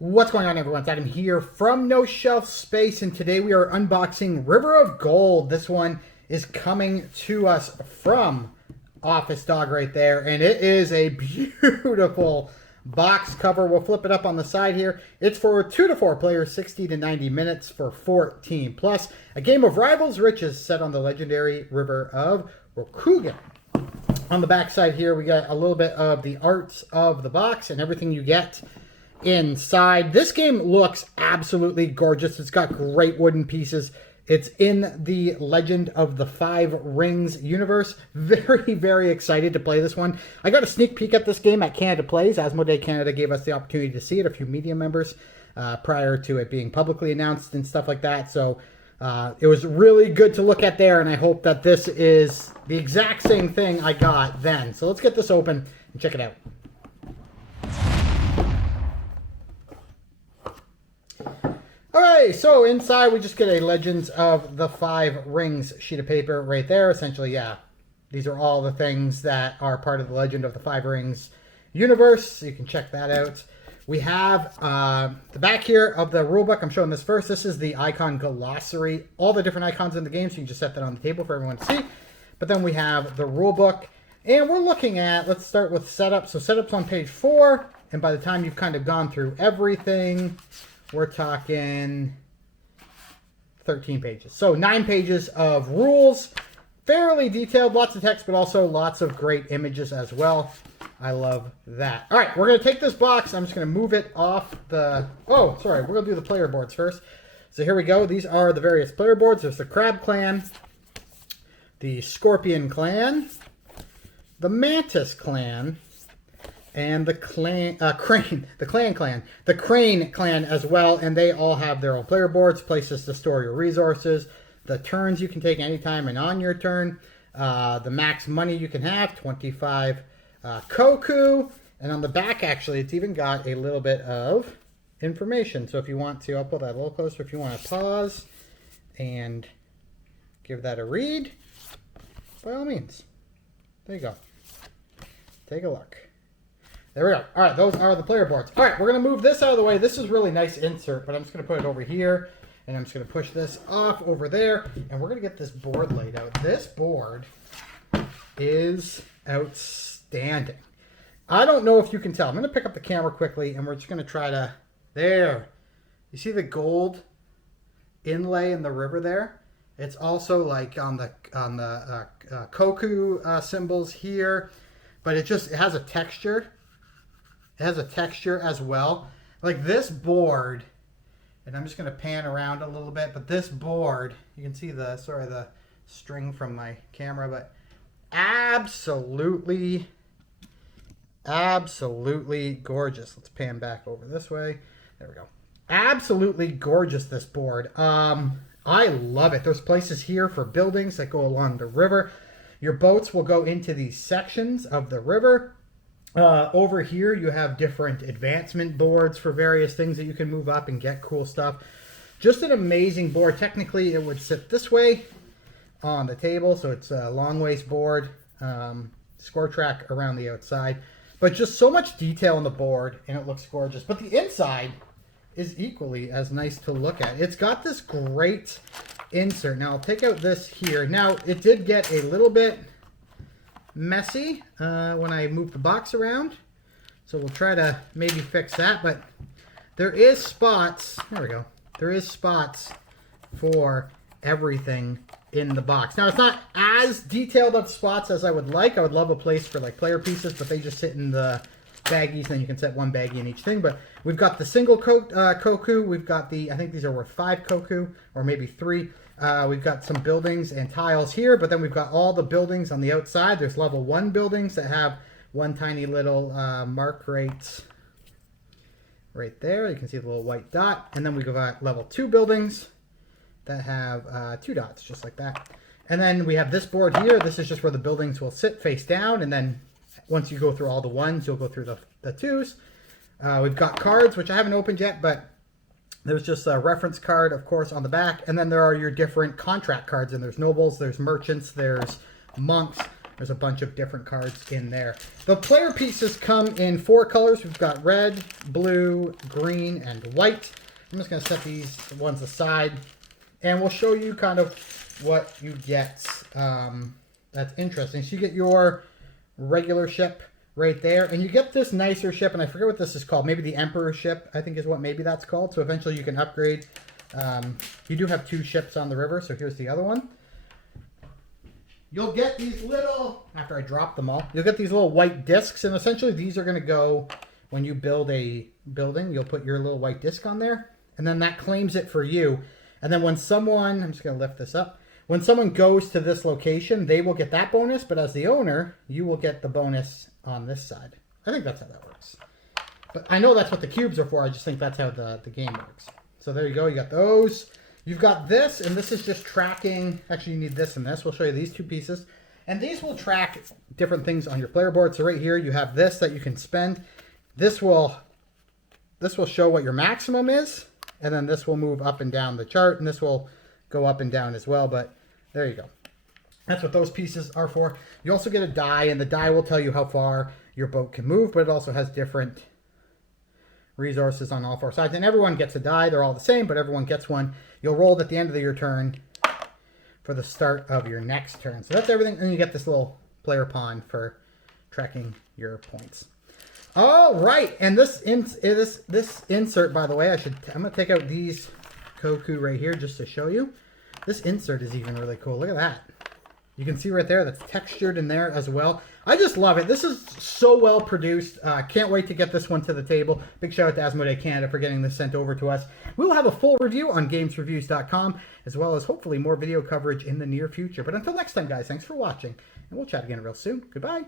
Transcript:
What's going on, everyone? It's Adam here from No Shelf Space, and today we are unboxing River of Gold. This one is coming to us from Office Dog right there, and it is a beautiful box cover. We'll flip it up on the side here. It's for 2 to 4 players, 60 to 90 minutes for 14 plus. A game of rivals riches set on the legendary River of Rokugan. On the back side here, we got a little bit of the arts of the box and everything you get inside. This game looks absolutely gorgeous. It's got great wooden pieces. It's in the Legend of the Five Rings universe. Very, very excited to play this one. I got a sneak peek at this game at Canada Plays. Asmodee Canada gave us the opportunity to see it, a few media members, prior to it being publicly announced and stuff like that. So it was really good to look at there, and I hope that this is the exact same thing I got then. So let's get this open and check it out. Alright, so inside we just get a Legends of the Five Rings sheet of paper right there. Essentially, yeah, these are all the things that are part of the Legend of the Five Rings universe. So you can check that out. We have the back here of the rulebook. I'm showing this first. This is the icon glossary. All the different icons in the game, so you can just set that on the table for everyone to see. But then we have the rulebook. And we're looking at, let's start with setup. So setup's on page 4. And by the time you've kind of gone through everything, we're talking 13 pages. So 9 pages of rules. Fairly detailed, lots of text, but also lots of great images as well. I love that. All right, we're going to take this box. I'm just going to move it off the... Oh, sorry. We're going to do the player boards first. So here we go. These are the various player boards. There's the Crab Clan, the Scorpion Clan, the Mantis Clan, and the Crane Clan as well, and they all have their own player boards, places to store your resources, the turns you can take anytime and on your turn, the max money you can have, 25 Koku, and on the back actually it's even got a little bit of information. So if you want to, I'll pull that a little closer, if you want to pause and give that a read, by all means. There you go. Take a look. There we go. All right, those are the player boards. All right, we're going to move this out of the way. This is really nice insert, but I'm just going to put it over here, and I'm just going to push this off over there, and we're going to get this board laid out. This board is outstanding. I don't know if you can tell. I'm going to pick up the camera quickly, and we're just going to try to... There. You see the gold inlay in the river there? It's also like on the Koku symbols here, but it has a texture. It has a texture as well. Like this board, and I'm just going to pan around a little bit, but this board, you can see the string from my camera, but absolutely gorgeous. Let's pan back over this way. There we go. Absolutely gorgeous, this board. I love it. There's places here for buildings that go along the river. Your boats will go into these sections of the river. Over here you have different advancement boards for various things that you can move up and get cool stuff. Just an amazing board. Technically it would sit this way on the table, so it's a long waist board, score track around the outside, but just so much detail on the board, and it looks gorgeous. But the inside is equally as nice to look at. It's got this great insert. Now I'll take out this here. Now it did get a little bit messy when I moved the box around, so we'll try to maybe fix that, but there is spots, there we go, there is spots for everything in the box. Now it's not as detailed of spots as I would like. I would love a place for like player pieces, but they just sit in the baggies, and then you can set one baggie in each thing. But we've got the single Koku, we've got the, I think these are worth 5 Koku, or maybe 3. We've got some buildings and tiles here, but then we've got all the buildings on the outside. There's level 1 buildings that have one tiny little mark right there. You can see the little white dot. And then we've got level 2 buildings that have 2 dots, just like that. And then we have this board here. This is just where the buildings will sit face down, and then once you go through all the 1s, you'll go through the 2s. We've got cards, which I haven't opened yet, but there's just a reference card, of course, on the back. And then there are your different contract cards. And there's nobles, there's merchants, there's monks. There's a bunch of different cards in there. The player pieces come in 4 colors. We've got red, blue, green, and white. I'm just going to set these ones aside, and we'll show you kind of what you get. That's interesting. So you get your regular ship right there, and you get this nicer ship, and I forget what this is called. Maybe the Emperor ship, I think is what maybe that's called. So eventually you can upgrade. You do have 2 ships on the river, so here's the other one. You'll get these little, after I drop them all, you'll get these little white discs, and essentially these are going to go, when you build a building, you'll put your little white disc on there, and then that claims it for you. And then when someone, I'm just going to lift this up, when someone goes to this location, they will get that bonus, but as the owner, you will get the bonus on this side. I think that's how that works. But I know that's what the cubes are for, I just think that's how the game works. So there you go, you got those. You've got this, and this is just tracking. Actually, you need this and this. We'll show you these 2 pieces. And these will track different things on your player board. So right here, you have this that you can spend. This will show what your maximum is, and then this will move up and down the chart, and this will go up and down as well. But there you go. That's what those pieces are for. You also get a die, and the die will tell you how far your boat can move, but it also has different resources on all 4 sides, and everyone gets a die. They're all the same, but everyone gets one. You'll roll at the end of your turn for the start of your next turn. So that's everything, and you get this little player pawn for tracking your points. All right, and this insert, by the way, I'm gonna take out these Koku right here just to show you. This insert is even really cool. Look at that. You can see right there that's textured in there as well. I just love it. This is so well produced. Can't wait to get this one to the table. Big shout out to Asmodee Canada for getting this sent over to us. We'll have a full review on GamesReviews.com, as well as hopefully more video coverage in the near future. But until next time, guys, thanks for watching, and we'll chat again real soon. Goodbye.